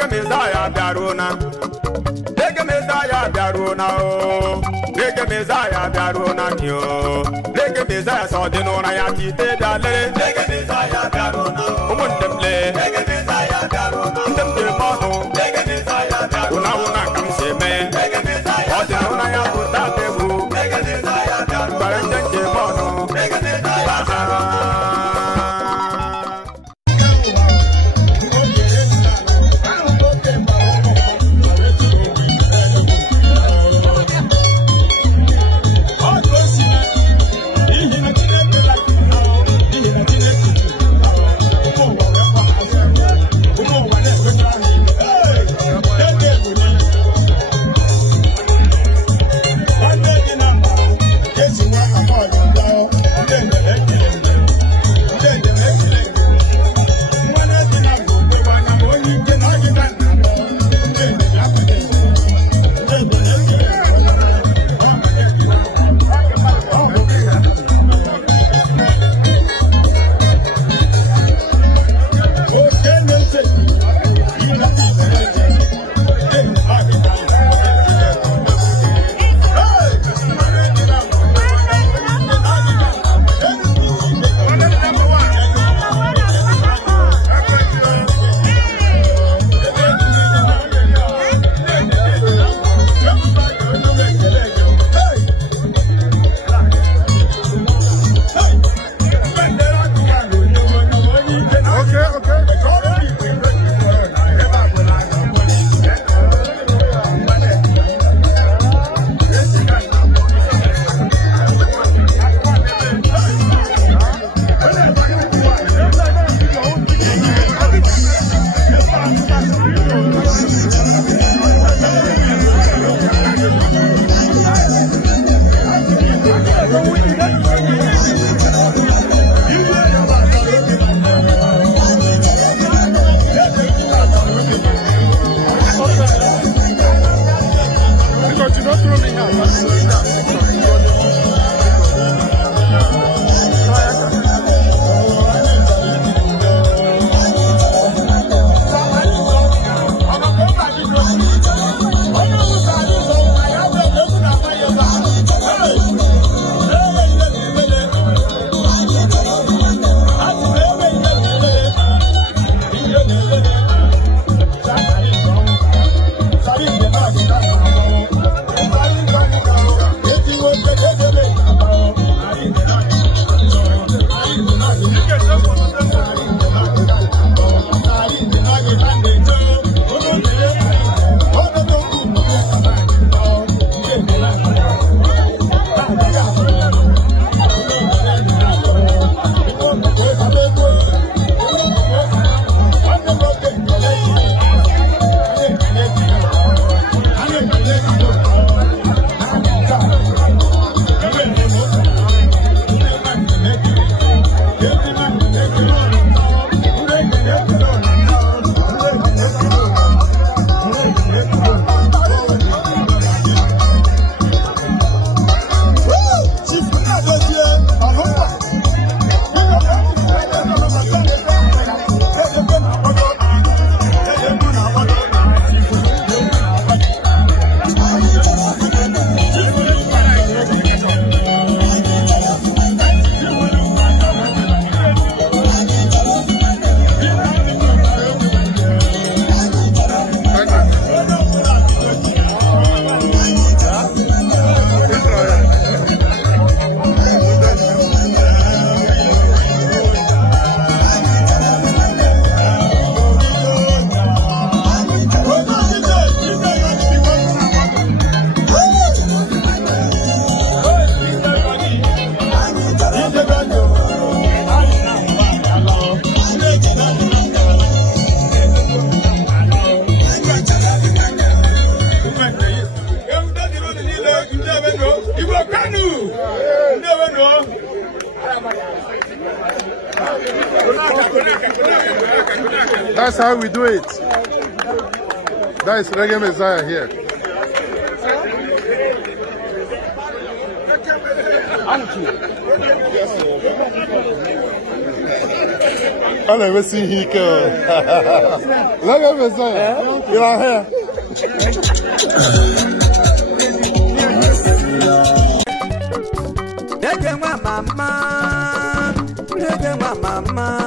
Leke Messiah Biaruna. Leke Messiah Biaruna. Leke Messiah Biaruna. Leke Messiah Sodinona Yati Dale. Leke Messiah Biaruna. Umundemle. Leke Messiah Biaruna. Umundemle. Leke Messiah Biaruna. Una come see me. Leke Messiah. Odinona Yakuta Bebu. Leke Messiah Biaruna. Barangente Bono. Leke Messiah. That's how we do it. That is Reggae Messiah here. I never see he come. Reggae Messiah. You are here. Reggae mama.